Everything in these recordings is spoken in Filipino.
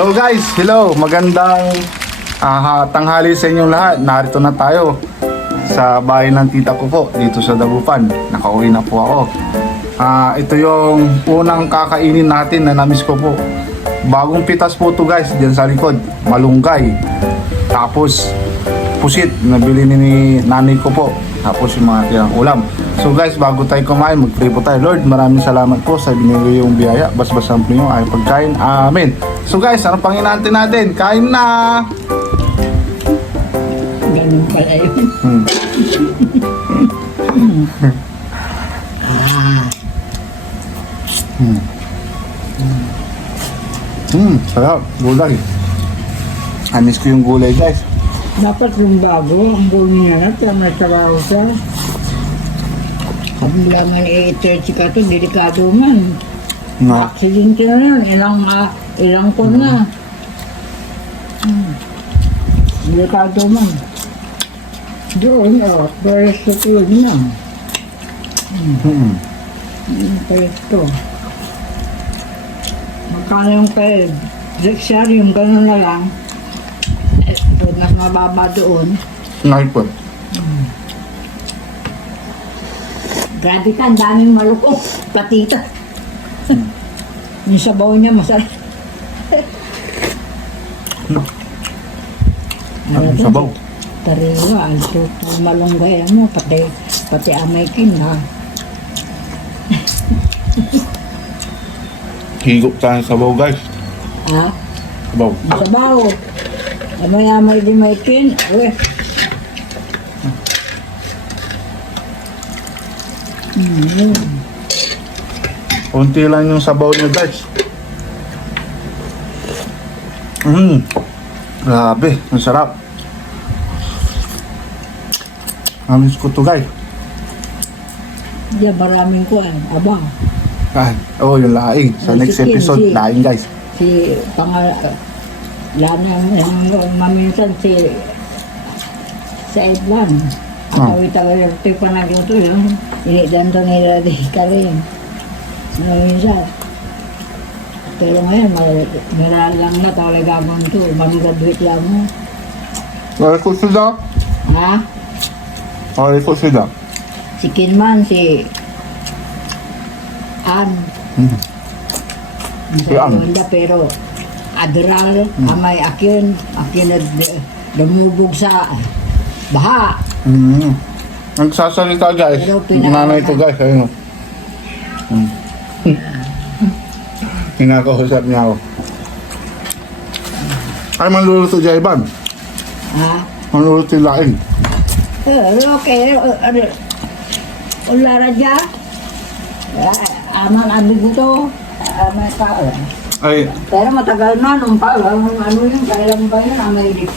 So guys, hello, magandang tanghali sa inyong lahat. Narito na tayo sa bahay ng tita ko po dito sa Dagupan. Nakauwi na po ako. Ito yung unang kakainin natin na namiss ko po. Bagong pitas po to guys, diyan sa likod. Malunggay. Tapos pusit, nabili ni nanay ko po. Tapos yung mga tirang ulam. So guys, bago tayo kumain, mag-pray po tayo. Lord, maraming salamat po sa binigay yung biyaya. Basbasan po yung aking pagkain. Amen. So guys, ano pang inaantay natin? Kain na! Ganun pala yun. Sarap. Gulay. Anis ko yung gulay guys. Dapat yung bago, ang buong niya na, may trabaho siya. Ang laman i-30 ka ito, delikado man. Na. Aksidente na yan, ilang kon na. Delikado man. Doon, pares sa tulad na. Pares to. Magkano yung pares? Yung gano'n na lang. Doon mas mababa doon. Ngayon po. Grabe ka, ang daming malukong patita. Yung sabaw niya masarap. Sabaw. Tariwa, alto, malunggay, pati amaykin ha. Higop tayo sabaw guys. Ha? Sabaw. Yung sabaw. Amay-amay di maykin. Uwe. Unti lang yung sabaw niyo guys. Grabe, ang sarap. Amis ko to guys. Diyan maraming kuhan. Abang. Yung laing. Sa next episode, laing guys. Si Lana, maminsan si sa Edlan. Ako itagal ito pa nagluto yun. Inidan to nila di ka rin. Maminsan. Pero ngayon, lang na talaga gagawin to. Mag-graduate lang mo. Kaya ko sila. Ha? Kaya ko sila. Si Kinman, si Ann. Si Ann. Pero Adral, amay akin na dumubog sa baha. Nagsasalita guys. Pero Nanay to guys. Ayun o. Kinakausap niya ako. Ay, manluluto dyan, Ivan. Ha? Manluluto yung laing. Okay, ulara dyan. Aman abig ito. Amay ka. Ay, Pero matagal na nung ano yung kailan ba yun, amay dito.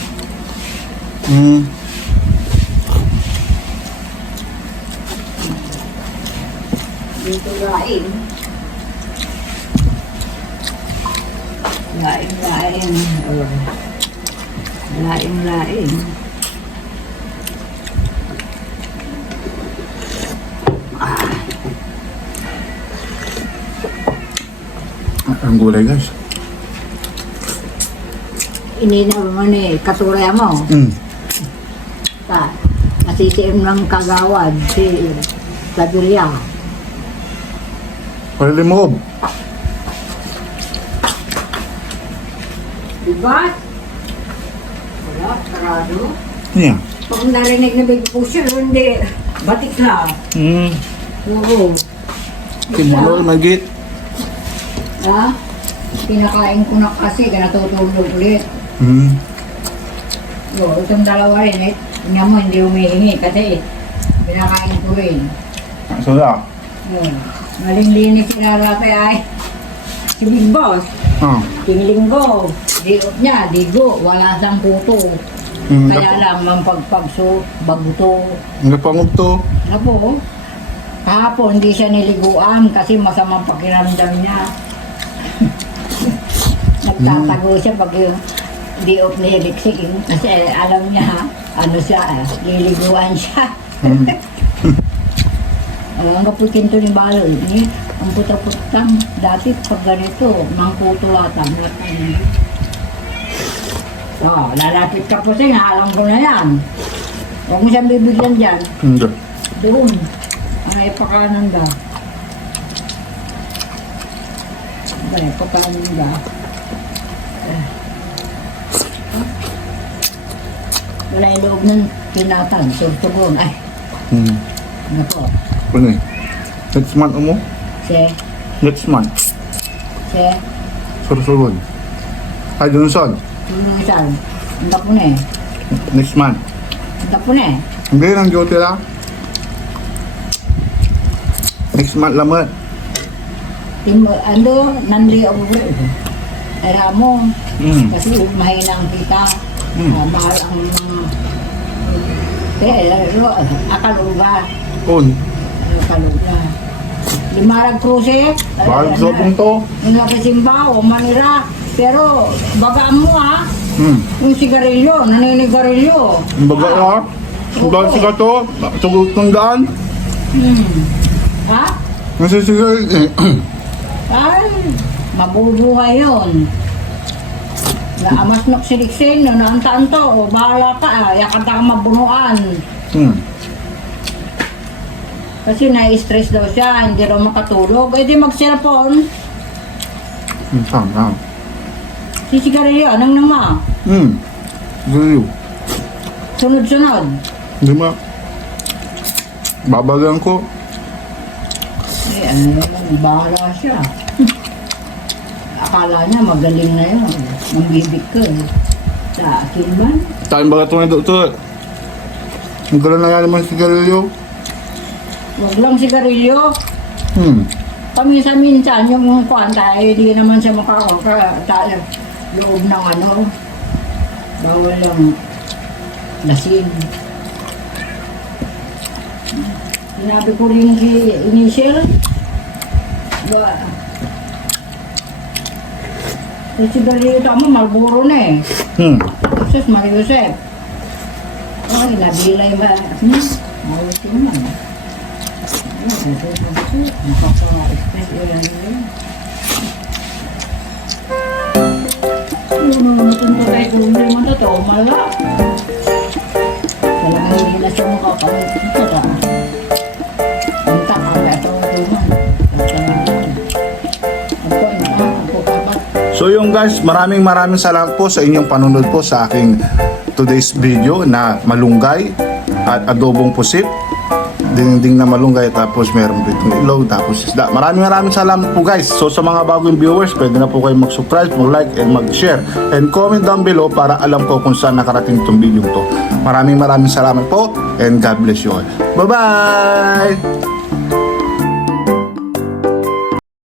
Dito laing. Laing. Laing. ang gulay guys. Inina mo ni katuraya mo. Nasisiim ng kagawad si Sabiria. Palilimog. Diba? Wala, sarado. Yeah. Pag narinig na big pusher, hindi. Batik na. Oo. Kimalo, nagit. Ha? Kinakain ko na kasi, natutulog ulit. Oo, itong dalawa rin eh. Tingnan mo, hindi humihingi kasi pinakain ko rin. So da. Maling-linis si Lalapay ay si Big Boss. Tinglinggo, diot niya, digo, wala sang puto. Kaya lang, mampagpagso, baguto. Napangugto. Apo, kahapon hindi siya niliguan kasi masamang pakiramdam niya. Nagtatago siya pag yung diot ni Eliksik. Kasi alam niya, ano siya, liliguan siya. Ang kapukinto ni Balo, ang puta-putang. Dati pag ganito, mang puto ata. Lalapit ka po siya, alam ko na yan. Huwag mo siyang bibigyan dyan. Hindi. Doon. Ang ipakanan ka. Ang ipakanan ka. Wala yung loob ng pinatan. Surtugon. Ay, ano po? Ano eh? Next month mo? Si, Next month. Sursurod. Ay, Johnson. tulong isan. Handa po na eh. Next month. Handa po na eh. Hindi, nang duty lang. Next month lamang. Nandi ako po. Era mo. Kasi mahinang kita. Mahal ang mga... Pero, akaluga. On. Akaluga. Limarag kruse. Bakit sa punto? Yung nakasimba o manira. Pero, baga mo ha. Yung sigarilyo, naninigarilyo. Ang baga na. Ang daan siga to. Tugot ng daan. Ha? Nasisigal. Ay, mabubuhay yun. Naamas nok siliksin, no, naantaan to, o bahala ka, yakanta ka mabunuan. Kasi na-stress daw siya, hindi raw makatulog. Eh di mag-cellphone, Tama. sisigarilyo, anong nama? Galiw. Sunod-sunod. Hindi ma. Babagan ko. Eh, ano naman, bahala siya. Akala niya magaling na yun. Mambibig ka eh. Sa akin man. Tayo baga ito na doktor. Ang gala na yan naman si Galileo. Huwag lang sigarilyo. Paminsan-minsan yung kuwanta, eh, di naman siya makakaka tayo loob ng ano. Bawal lang lasing. Sinabi ko rin kay Initial, yung sigarilyo tamo, Marlboro na eh. Sus, Mariusep. Ay, nabilay ba? Maluti naman. Nakaka-express yun yun. Natunto tayo kung hindi mo totoo, mala. Talagang hindi na siya makakalimutan ka. Ang takala ito naman. So yung guys, maraming salamat po sa inyong panunod po sa aking today's video na malunggay at adobong pusit. Dinding na malunggay tapos meron ditong ilaw tapos isda. Maraming salamat po guys. So sa mga bagong viewers, pwede na po kayo mag-subscribe, mag-like and mag-share and comment down below para alam ko kung saan nakarating itong video to. Maraming salamat po and God bless you all. Bye-bye!